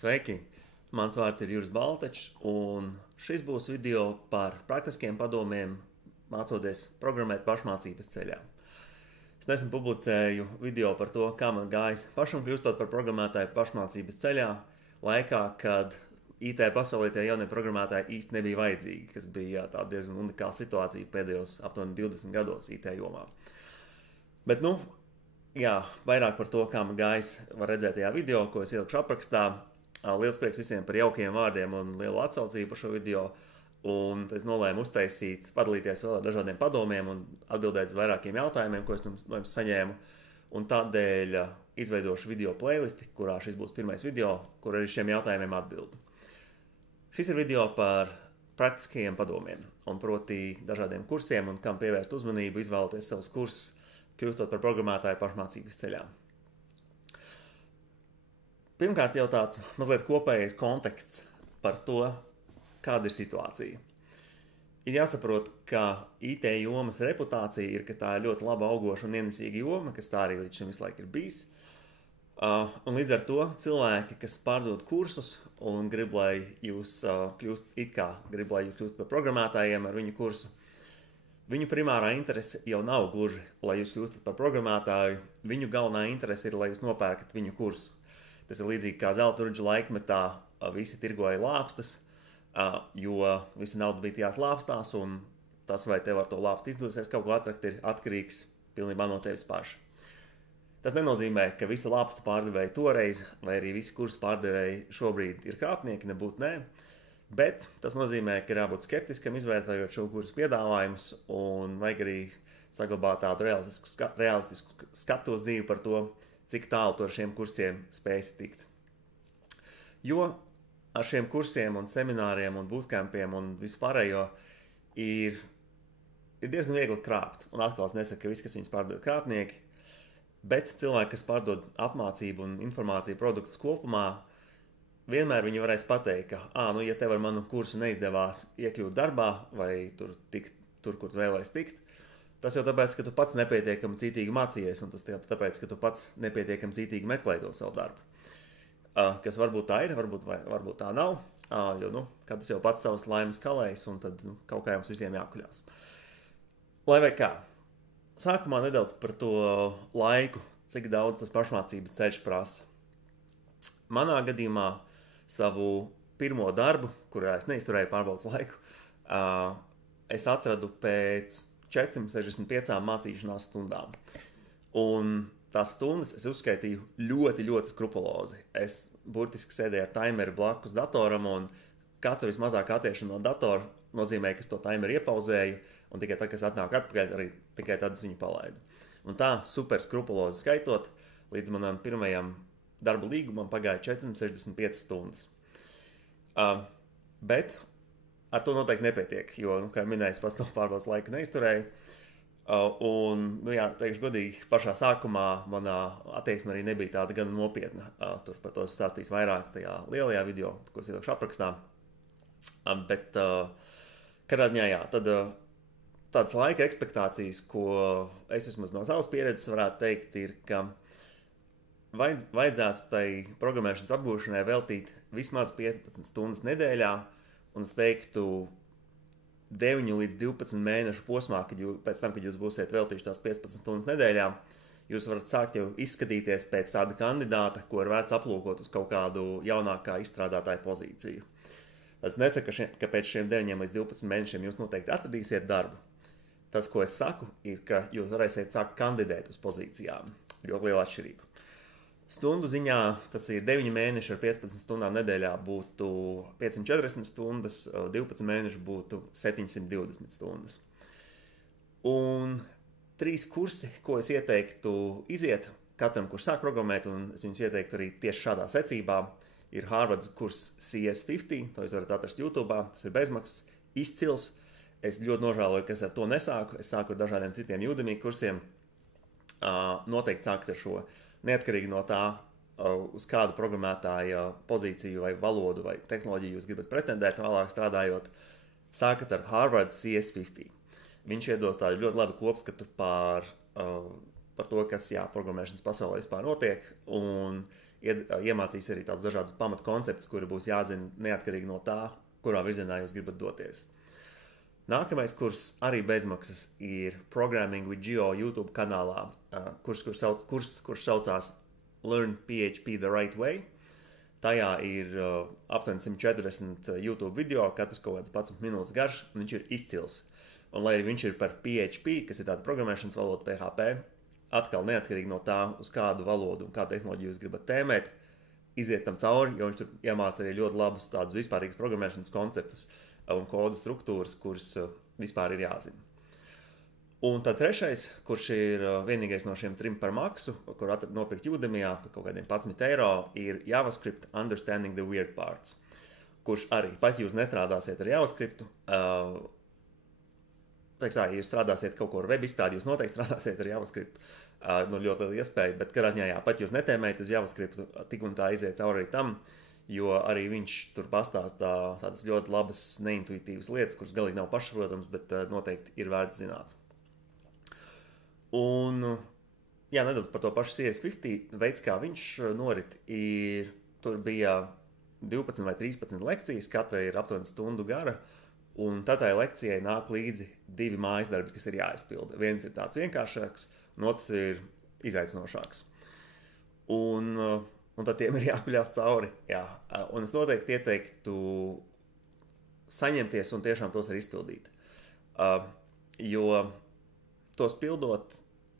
Sveiki! Mans vārds ir Juris Baltečs, un šis būs video par praktiskiem padomiem mācoties programmēt pašmācības ceļā. Es nesen publicēju video par to, kā man gājis pašam kļūstot par programmētāju pašmācības ceļā, laikā, kad IT pasaulē tie jaunie programmētāji īsti nebija vajadzīgi, kas bija tā diezgan unikāla situācija pēdējos aptuveni 20 gados IT jomā. Bet, vairāk par to, kā man gājis, var redzēt tajā video, ko es ielikšu aprakstā. Liels prieks visiem par jaukiem vārdiem un lielu atsaucību par šo video. Un es nolēmu padalīties vēl ar dažādiem padomiem un atbildēt uz vairākiem jautājumiem, ko es no jums saņēmu. Un tādēļ izveidošu video playlisti, kurā šis būs pirmais video, kur arī šiem jautājumiem atbildu. Šis ir video par praktiskajiem padomiem, un proti dažādiem kursiem un kam pievērst uzmanību, izvēloties savus kursus, kļūstot par programmētāju pašmācības ceļā. Pirmkārt jau tāds mazliet kopējais konteksts par to, kāda ir situācija. Ir jāsaprot, ka IT jomas reputācija ir, ka tā ir ļoti laba, augoša un ienesīga joma, kas tā arī līdz šim visu laiku ir bijis. Un līdz ar to cilvēki, kas pārdod kursus un grib, lai jūs kļūst par programmētājiem ar viņu kursu, viņu primārā interese jau nav gluži, lai jūs kļūstat par programmētāju. Viņu galvenā interese ir, lai jūs nopērkat viņu kursu. Tas ir līdzīgi kā zelta laikmetā visi tirgoja lāpstas, jo visa nauda bija tajās lāpstās, un tas, vai tev ar to lāpstu izdosies kaut ko atrakt, ir atkarīgs pilnībā no tevis paša. Tas nenozīmē, ka visi lāpstu pārdevēji toreiz, vai arī visi kursu pārdevēji šobrīd ir krāpnieki, nebūtu nē, bet tas nozīmē, ka ir jābūt skeptiskam, izvērtējot šo kursu piedāvājumus, un vajag arī saglabāt tādu realistisku skatu uz dzīvi par to, cik tālu to ar šiem kursiem spējas tikt. Jo ar šiem kursiem un semināriem un bootcampiem un vispārējo ir diezgan viegli krāpt. Un atkal es nesaku, ka visi, kas viņus pārdod, krāpnieki, bet cilvēki, kas pārdod apmācību un informāciju produktus kopumā, vienmēr viņi varēs pateikt, ka, ja tev ar manu kursu neizdevās iekļūt darbā vai tur, kur tu vēlēsi tikt, tas jau tāpēc, ka tu pats nepietiekami cītīgi mācījies, un tas tāpēc, ka tu pats nepietiekami cītīgi meklēji to savu darbu. Kas varbūt tā ir, varbūt tā nav, jo katrs jau pats savas laimes kalējas, un tad kaut kā jums visiem jākuļās. Lai vai kā, sākumā nedaudz par to laiku, cik daudz tas pašmācības ceļš prasa. Manā gadījumā savu pirmo darbu, kurā es neizturēju pārbaudas laiku, es atradu pēc 465 mācīšanās stundām. Un tās stundas es uzskaitīju ļoti, ļoti skrupulozi. Es burtiski sēdēju ar timeru blakus datoram, un katru vismazāk attiešanu no datora nozīmē, ka es to timeru iepauzēju, un tikai tad, kad es atnāku atpakaļ, arī tikai tad es viņu palaidu. Un tā super skrupulozi skaitot, līdz manam pirmajam darba līgumam pagāja 465 stundas. Bet ar to noteikti nepietiek, jo, kā minēju, es pats to pārbaudas laiku neizturēju. Teikšu godīgi, pašā sākumā manā attieksme arī nebija tāda gan nopietna. Tur par to stāstīs vairāk tajā lielajā video, ko es ielikšu aprakstā. Bet, kādā ziņā, tādas laika ekspektācijas, ko es vismaz no savas pieredzes varētu teikt, ir, ka vajadzētu tai programmēšanas apgūšanai veltīt vismaz 15 stundas nedēļā, un es teiktu 9 līdz 12 mēnešu posmā, pēc tam, kad jūs būsiet veltījuši tās 15 stundas nedēļā, jūs varat sākt jau izskatīties pēc tāda kandidāta, ko ir vērts aplūkot uz kaut kādu jaunākā izstrādātāja pozīciju. Es nesaku, ka pēc šiem 9 līdz 12 mēnešiem jūs noteikti atradīsiet darbu. Tas, ko es saku, ir, ka jūs varēsiet sākt kandidēt uz pozīcijām. Ļoti liela atšķirība. Stundu ziņā tas ir 9 mēneši ar 15 stundām nedēļā būtu 540 stundas, 12 mēneši būtu 720 stundas. Un 3 kursi, ko es ieteiktu iziet katram, kurš sāk programmēt, un es viņus ieteiktu arī tieši šādā secībā, ir Harvard kurs CS50, to jūs varat atrast YouTube, tas ir bezmaksas, izcils. Es ļoti nožēloju, ka es ar to nesāku, es sāku ar dažādiem citiem Udemy kursiem, noteikti sākt ar šo. Neatkarīgi no tā, uz kādu programmētāja pozīciju vai valodu vai tehnoloģiju jūs gribat pretendēt, vēlāk strādājot, sākat ar Harvard CS50. Viņš iedos tādu ļoti labu kopskatu par to, kas programmēšanas pasaulē vispār notiek, un iemācīs arī tādus dažādus pamatkonceptus, kuri būs jāzina neatkarīgi no tā, kurā virzienā jūs gribat doties. Nākamais kurs arī bezmaksas ir Programming with Geo YouTube kanālā, kurš saucās Learn PHP the Right Way. Tajā ir aptuveni 140 YouTube video, katrs kaut kāds 11 minūtes garš, un viņš ir izcils. Un lai viņš ir par PHP, kas ir tāda programmēšanas valoda PHP, atkal neatkarīgi no tā, uz kādu valodu un kādu tehnoloģiju jūs gribat tēmēt, iziet tam cauri, jo viņš tur iemāca arī ļoti labus tādus vispārīgus programmēšanas konceptus un kodu struktūras, kuras vispār ir jāzina. Un tad trešais, kurš ir vienīgais no šiem 3 par maksu, kur nopirkt Udemyā par kaut kādiem 11 eiro, ir JavaScript Understanding the Weird Parts, kurš arī, pat jūs nestrādāsiet ar JavaScriptu, ja jūs strādāsiet kaut ko ar web izstrādi, jūs noteikti strādāsiet ar JavaScript, ļoti liela iespēja, bet katrā ziņā, pat jūs netēmējat uz JavaScript, tik un tā iziet cauri arī tam, jo arī viņš tur pastāstā tādas ļoti labas, neintuitīvas lietas, kuras galīgi nav pašsaprotams, bet noteikti ir vērts zināt. Un, nedaudz par to pašu CS50, veids, kā viņš norit, tur bija 12 vai 13 lekcijas, katra ir aptuveni stundu gara, un tad tai lekcijai nāk līdzi 2 mājas darbi, kas ir jāizpilda. Viens ir tāds vienkāršāks, un otrs ir izaicinošāks. Un tad tiem ir jākuļās cauri. Jā. Un es noteikti ieteiktu saņemties un tiešām tos arī izpildīt. Jo tos pildot,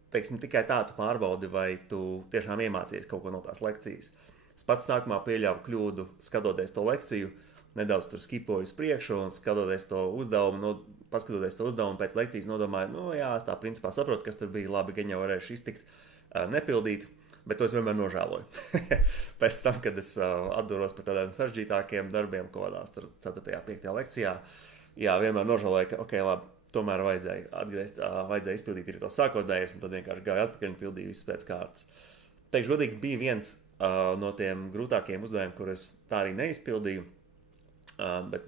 teiksim, tikai tā tu pārbaudi, vai tu tiešām iemācies kaut ko no tās lekcijas. Es pats sākumā pieļāvu kļūdu, skatoties to lekciju, nedaudz tur skipoju uz priekšu un paskatoties to uzdevumu pēc lekcijas nodomāju, tā principā saprotu, kas tur bija, labi, gan jau varēšu iztikt, nepildīt, bet to es vienmēr nožēloju. Pēc tam, kad es atduros par tādiem sarežģītākiem darbiem, kaut kādās 4. 5. lekcijā, vienmēr nožēloju, ka, labi, tomēr vajadzēja izpildīt arī tos sākotnējus, un tad vienkārši gāju atpakaļ un pildīju visu pēc kārtas. Teikšu godīgi, bija viens no tiem grūtākiem uzdevumiem, kur es tā arī neizpildīju, bet,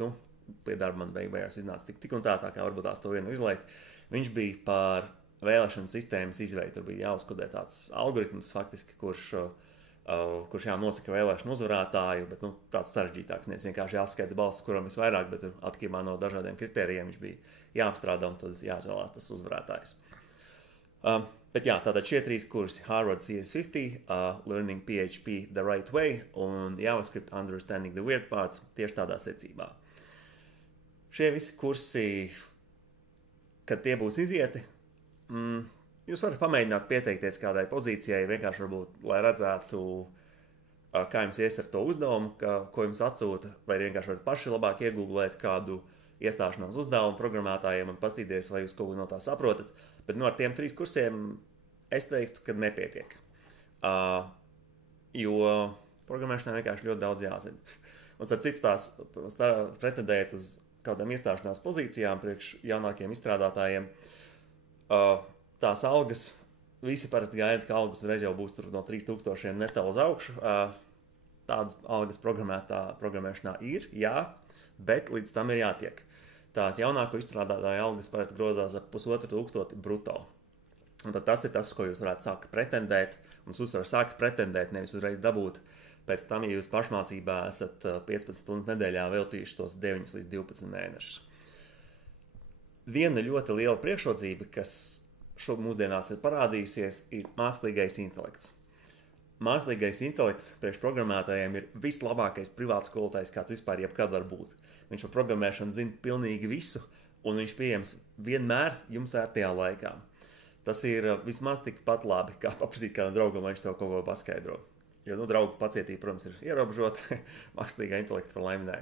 pie darba man beigās iznāca tik un tā kā varbūt tās to vienu izlaist. Viņš bija par vēlēšanu sistēmas izveidu. Tur bija jāuzkodē tāds algoritms faktiski, kurš nosaka vēlēšanu uzvarētāju, bet tāds sarežģītāks. Nevis vienkārši jāskaita balsis, kuram visvairāk, bet atkarībā no dažādiem kritērijiem viņš bija jāapstrādā un tad jāizvēlās tas uzvarētājs. Bet tātad šie 3 kursi, Harvard CS50, Learning PHP the Right Way un JavaScript Understanding the Weird Parts, tieši tādā secībā. Šie visi kursi, kad tie būs izieti, jūs varat pamēģināt pieteikties kādai pozīcijai, vienkārši varbūt, lai redzētu, kā jums ies ar to uzdevumu, ko jums atsūta, vai vienkārši varat paši labāk iegūglēt kādu iestāšanās uzdevumu programmētājiem un pastīties, vai jūs kaut ko no tā saprotat. Bet ar tiem 3 kursiem es teiktu, ka nepietiek. Jo programmēšanai vienkārši ļoti daudz jāzina. Un starp citu pretendējot uz kādām iestāšanās pozīcijām priekš jaunākiem izstrādātājiem, tās algas, visi parasti gaida, ka algas reiz jau būs tur no 3000 neto uz augšu. Tādas algas programmēšanā ir, bet līdz tam ir jātiek. Tās jaunāko izstrādātāju algas parasti grozās ap 1500 bruto. Un tad tas ir tas, ko jūs varētu sākt pretendēt. Un jūs varat sākt pretendēt, nevis uzreiz dabūt. Pēc tam, ja jūs pašmācībā esat 15 stundas nedēļā veltījuši tos 9 līdz 12 mēnešus. Viena ļoti liela priekšrocība, kas mūsdienās ir parādījusies, ir mākslīgais intelekts. Mākslīgais intelekts priekšprogrammētājiem ir vislabākais privāts skolotājs, kāds vispār jebkad var būt. Viņš par programmēšanu zina pilnīgi visu, un viņš pieejams vienmēr jums ērtajā laikā. Tas ir vismaz tikpat labi, kā paprasīt kādam draugam, lai viņš tev kaut ko paskaidro. Jo, draugu pacietība, protams, ir ierobežota, mākslīgā intelekta par laimi nē.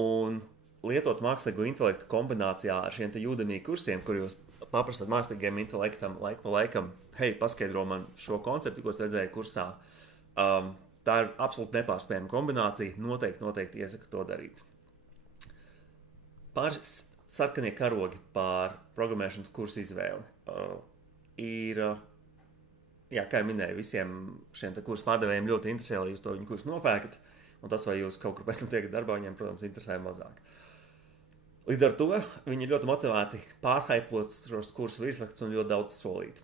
Un lietot mākslīgo intelektu kombinācijā ar šiem te Udemy kursiem, kur jūs paprastat mākslīgajam intelektam laiku pa laikam, paskaidro man šo konceptu, ko es redzēju kursā, tā ir absolūti nepārspējama kombinācija, noteikti iesaku to darīt. Pāris sarkanie karogi par programmēšanas kursu izvēli ir, kā jau minēju, visiem šiem kursu pārdevējiem ļoti interesē, lai jūs to viņu kursu nopērkat, un tas, vai jūs kaut kur pēc tam tiekat darbā, viņiem, protams, interesē mazāk. Līdz ar to viņi ir ļoti motivēti pārhaipot šos kursu virsrakstus un ļoti daudz solīt.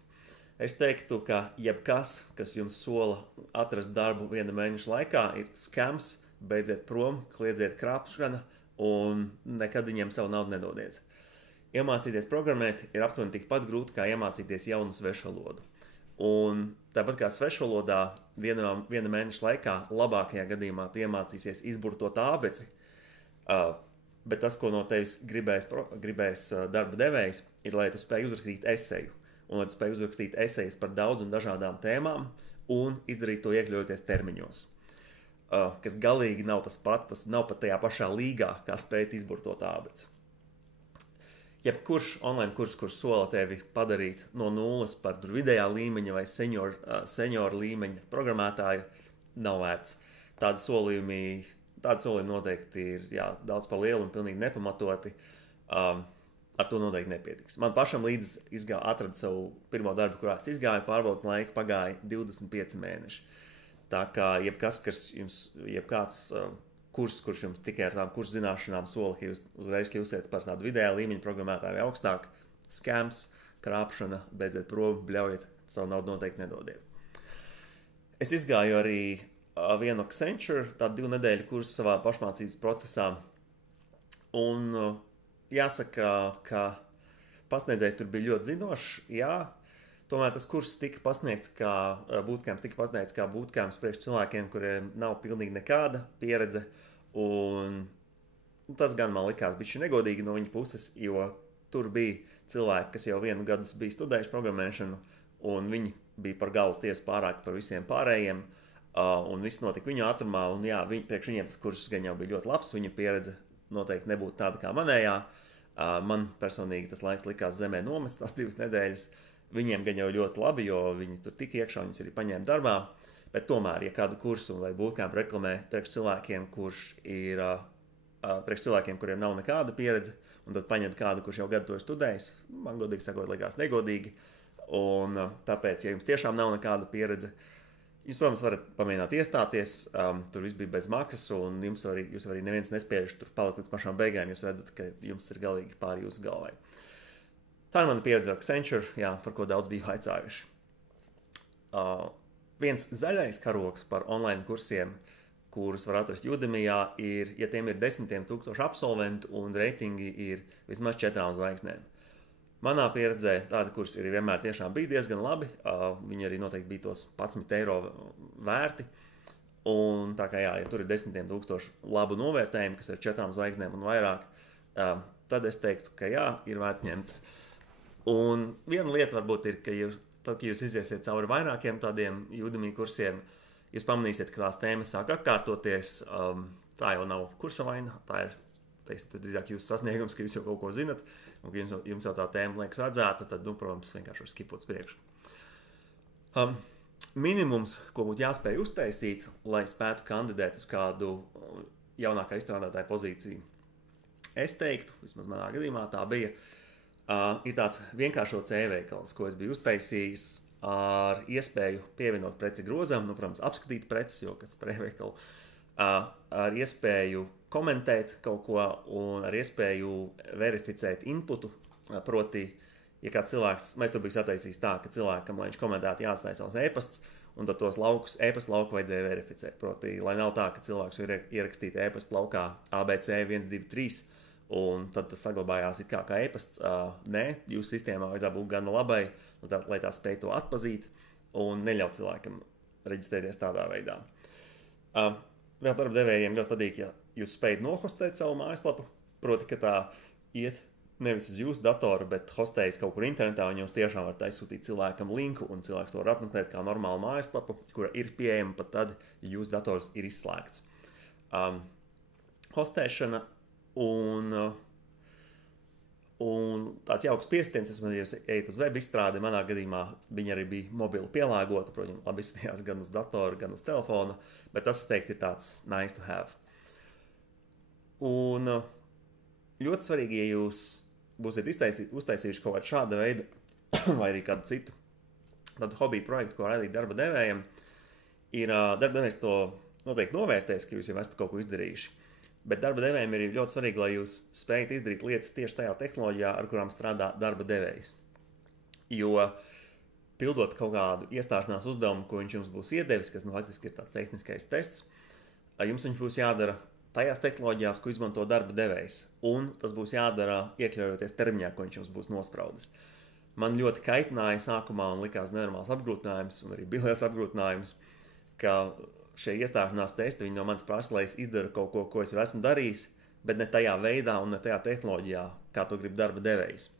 Es teiktu, ka jebkas, kas jums sola atrast darbu 1 mēneša laikā, ir skams, beidziet prom, kliedziet krāpšana un nekad viņiem savu naudu nedodiet. Iemācīties programmēt ir aptuveni tikpat grūti, kā iemācīties jaunu svešvalodu. Un tāpat kā svešvalodā, 1 mēneša laikā, labākajā gadījumā tu iemācīsies izburtot ābeci, bet tas, ko no tevis gribēs darba devējs, ir, lai tu spēj uzrakstīt eseju. Un lai tu spēj uzrakstīt esejas par daudz un dažādām tēmām un izdarīt to iekļaujoties termiņos. Kas galīgi nav tas nav pat tajā pašā līgā, kā spēt izburtot ābeci. Jebkurš online kurs, kurš sola tevi padarīt no nulles par vidējā līmeņa vai senioru līmeņa programmētāju, nav vērts. Tādi solījumi noteikti ir daudz par lielu un pilnīgi nepamatoti. Ar to noteikti nepietiks. Man pašam līdz atradu savu pirmo darbu, kurā es izgāju, pārbaudas laiku pagāja 25 mēneši. Tā kā jebkāds kurs, kurš jums tikai ar tām kursu zināšanām sola, ka jūs uzreiz kļūsiet par tādu vidējā līmeņa programmētāju vai augstāk, skams, krāpšana, beidziet prom, bļaujiet, savu naudu noteikti nedodiet. Es izgāju arī vienu Accenture, tādu 2 nedēļu kursu savā pašmācības procesā. Un jāsaka, ka pasniedzējs tur bija ļoti zinošs, jā, tomēr tas kurs tika pasniegts kā bootcamps priekš cilvēkiem, kuriem nav pilnīgi nekāda pieredze, un tas gan man likās bišķi negodīgi no viņa puses, jo tur bija cilvēki, kas jau 1 gadu bija studējuši programmēšanu, un viņi bija par galvas tiesu pārāk par visiem pārējiem, un viss notika viņu ātrumā, un jā, priekš viņiem tas kurs gan jau bija ļoti labs, viņa pieredze noteikti nebūtu tāda kā manējā. Man personīgi tas laiks likās zemē nomest tās 2 nedēļas. Viņiem gan jau ļoti labi, jo viņi tur tik iekšā, viņus arī paņēma darbā. Bet tomēr, ja kādu kursu vai bootcamp reklamē priekš cilvēkiem, kuriem nav nekāda pieredze, un tad paņemt kādu, kurš jau gadu to ir studējis, man godīgi sakot, likās negodīgi. Un tāpēc, ja jums tiešām nav nekāda pieredze, jūs, protams, varat pamēģināt iestāties, tur viss bija bez maksas, un jūs arī neviens nespējuši tur palikt līdz pašām beigām, jūs redzat, ka jums ir galīgi pāri jūsu galvai. Tā ir mana pieredze ar Accenture, par ko daudz biju aicājuši. Viens zaļais karoks par online kursiem, kurus var atrast Udemy'ā, ir, ja tiem ir 10 000 absolventu un reitingi ir vismaz 4 zvaigznēm. Manā pieredzē tādi kursi arī vienmēr tiešām bija diezgan labi. Viņi arī noteikti bija tos 11 eiro vērti. Un tā kā ja tur ir 10 000 labu novērtējumu, kas ir 4 zvaigznēm un vairāk, tad es teiktu, ka jā, ir vērts ņemt. Un viena lieta varbūt ir, ka tad, kad jūs iziesiet cauri vairākiem tādiem Udemy kursiem, jūs pamanīsiet, ka tās tēmas sāk atkārtoties. Tā jau nav kursa vaina, tā ir drīzāk jūsu sasniegums, ka jūs jau kaut ko zinat, un ka jums jau tā tēma liekas atzēta, tad, protams, vienkārši var skipot priekšu. Minimums, ko būtu jāspēj uztaisīt, lai spētu kandidēt uz kādu jaunākā izstrādātāja pozīciju. Es teiktu, vismaz manā gadījumā tā bija, ir tāds vienkāršots e-veikals, ko es biju uztaisījis ar iespēju pievienot preci grozam, protams, apskatīt preces, jo kāds par e-veikalu, ar iespēju komentēt kaut ko un ar iespēju verificēt inputu, proti, ja kāds cilvēks, mēs to bija sataisījis tā, ka cilvēkam, lai viņš komentētu, jāatstāja savs e-pasts, un tad tos e-pasta lauku vajadzēja verificēt. Proti, lai nav tā, ka cilvēks ir ierakstīt e-pasta laukā ABC 1, 2, 3, un tad tas saglabājās it kā e-pasts. Nē, jūsu sistēmā vajadzētu būt gana labai, lai tā spēj to atpazīt un neļaut cilvēkam reģistrēties tādā veidā. Vēl darba devējiem ļoti patīk, ja jūs spējat nohostēt savu mājaslapu, proti, ka tā iet nevis uz jūsu datoru, bet hostējas kaut kur internetā, un jūs tiešām varat aizsūtīt cilvēkam linku, un cilvēks to var apmeklēt kā normālu mājaslapu, kura ir pieejama pat tad, ja jūsu dators ir izslēgts. Hostēšana un tāds jauks piestiens, ja jūs ejat uz web izstrādi, manā gadījumā viņa arī bija mobili pielāgota, protams, labi izstījās gan uz datora, gan uz telefona, bet tas, teikt, ir tāds nice to have. Un ļoti svarīgi, ja jūs būsiet uztaisījuši kaut kādu šāda veida vai arī kādu citu tādu hobiju projektu, ko radīt darba devējiem, ir darba devējs to noteikti novērtēs, ka jūs jau esat kaut ko izdarījuši. Bet darba devējiem ir ļoti svarīgi, lai jūs spējat izdarīt lietas tieši tajā tehnoloģijā, ar kurām strādā darba devējs. Jo pildot kaut kādu iestāšanās uzdevumu, ko viņš jums būs iedevis, kas faktiski ir tāds tehniskais tests, jums viņš būs jādara tajās tehnoloģijās, ko izmanto darba devējs. Un tas būs jādara iekļaujoties termiņā, ko viņš jums būs nospraudis. Man ļoti kaitināja sākumā un likās nenormāls apgrūtinājums, un arī bijušais apgrūtinājums, ka šie iestāšanās testi viņi no manis prasa, lai es izdaru kaut ko, ko es jau esmu darījis, bet ne tajā veidā un ne tajā tehnoloģijā, kā to grib darba devējs.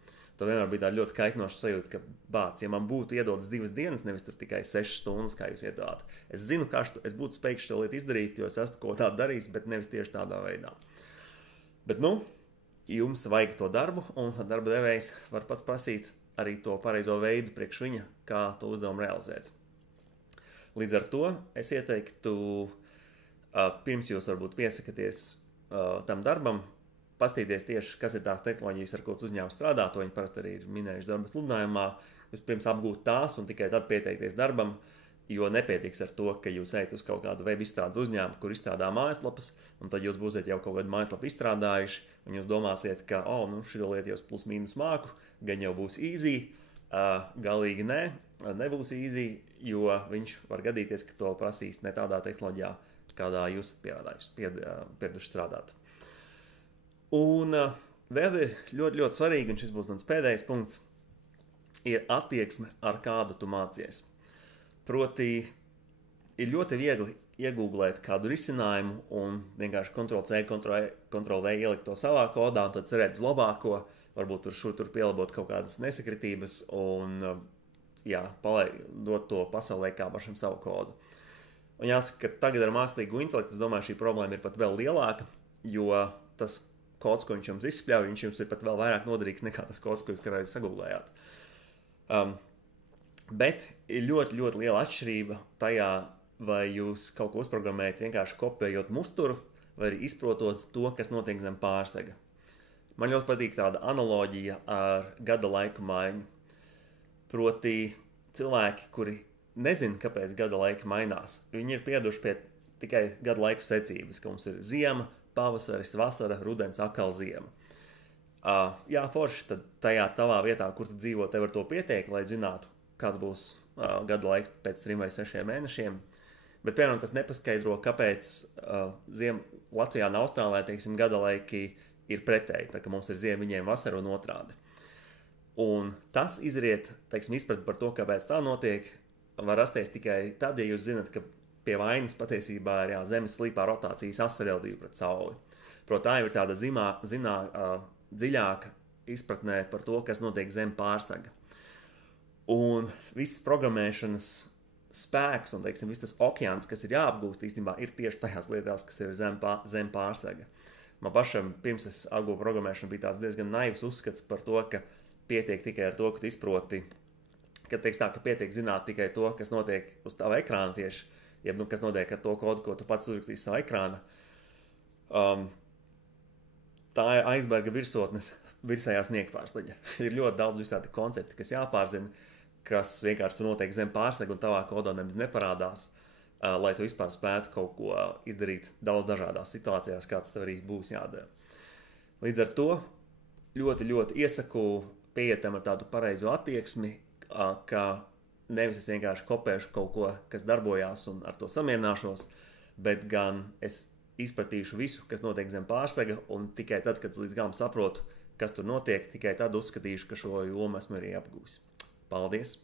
To vienmēr bija tā ļoti kaitinoša sajūta, ka bāc, ja man būtu iedotas 2 dienas, nevis tur tikai 6 stundas, kā jūs iedodāt. Es zinu, kā es būtu spējīgs šo lietu izdarīt, jo es esmu ko tādu darījis, bet nevis tieši tādā veidā. Bet, jums vajag to darbu, un darba devējs var pats prasīt arī to pareizo veidu priekš viņa, kā to uzdevumu realizēt. Līdz ar to es ieteiktu, pirms jūs varbūt piesakaties tam darbam, pastīties tieši, kas ir tās tehnoloģijas, ar ko uzņēmums strādā, to viņi parasti arī ir minējuši darba sludinājumā, pirms apgūt tās un tikai tad pieteikties darbam, jo nepietiks ar to, ka jūs ejat uz kaut kādu web izstrādes uzņēmumu, kur izstrādā mājaslapas, un tad jūs būsiet jau kaut kādu mājaslapu izstrādājuši, un jūs domāsiet, ka, šito lietu jau plus mīnus māku, gan jau būs easy, galīgi nebūs easy, jo viņš var gadīties, ka to prasīs ne tādā tehnoloģijā, kādā jūs pieraduši strādāt. Un vēl ir ļoti, ļoti svarīgi, un šis būs mans pēdējais punkts, ir attieksme, ar kādu tu mācies. Proti, ir ļoti viegli iegūglēt kādu risinājumu un vienkārši Ctrl+C, Ctrl+V ielikt to savā kodā un tad cerēt uz labāko, varbūt tur pielabot kaut kādas nesakritības un dot to pasaulē kā pašam savu kodu. Un jāsaka, ka tagad ar mākslīgo intelektu, es domāju, šī problēma ir pat vēl lielāka, jo tas kods, ko viņš jums izspļauj, viņš jums ir pat vēl vairāk noderīgs nekā tas kods, ko jūs kādreiz sagūglējāt. Bet ir ļoti, ļoti liela atšķirība tajā, vai jūs kaut ko uzprogrammējat vienkārši kopējot musturu, vai arī izprotot to, kas notiek zem pārsega. Man ļoti patīk tāda analoģija ar gada laiku maiņu. Proti, cilvēki, kuri nezina, kāpēc gada laika mainās, viņi ir pieraduši pie tikai gada laiku secības, ka mums ir ziema, pavasaris, vasara, rudens, atkal ziema. Jā, forši, tad tajā tavā vietā, kur tu dzīvo, tev ar to pietiek, lai zinātu, kāds būs gada laiks pēc 3 vai 6 mēnešiem. Bet, piemēram, tas nepaskaidro, kāpēc Latvijā un Austrālijā, teiksim, gada laiki ir pretēji, tā ka mums ir ziema, viņiem vasara un otrādi. Un tas izriet, teiksim, izpratni par to, kāpēc tā notiek, var rasties tikai tad, ja jūs zinat, ka pie vainas patiesībā ir Zemes slīpā rotācijas asareldība pret Sauli. Protams, tā jau ir tāda dziļāka izpratnē par to, kas notiek zem pārsaga. Un viss programmēšanas spēks un, teiksim, viss tas okeāns, kas ir jāapgūst, īstenībā ir tieši tajās lietās, kas ir zem pārsaga. Man pašam, pirms es apgūstu programmēšanu, bija tāds diezgan naivs uzskats par to, ka pietiek tikai ar to, ka tu izproti, ka pietiek zināt tikai to, kas notiek uz tava ekrāna tieši, jeb, kas notiek ar to kodu, ko tu pats uzrakstīsi savā ekrāna. Tā ir aizberga virsējā sniegpārsleģa. Ir ļoti daudz visādi koncepti, kas jāpārzina, kas vienkārši tu notiek zem pārsega un tavā kodā nemaz neparādās, lai tu vispār spētu kaut ko izdarīt daudz dažādās situācijās, kāds tev arī būs jādara. Līdz ar to ļoti, ļoti iesaku pieiet tam ar tādu pareizu attieksmi, ka nevis es vienkārši kopēšu kaut ko, kas darbojās un ar to samierināšos, bet gan es izpratīšu visu, kas notiek zem pārsega, un tikai tad, kad līdz galam saprotu, kas tur notiek, tikai tad uzskatīšu, ka šo jomu esmu arī apgūs. Paldies!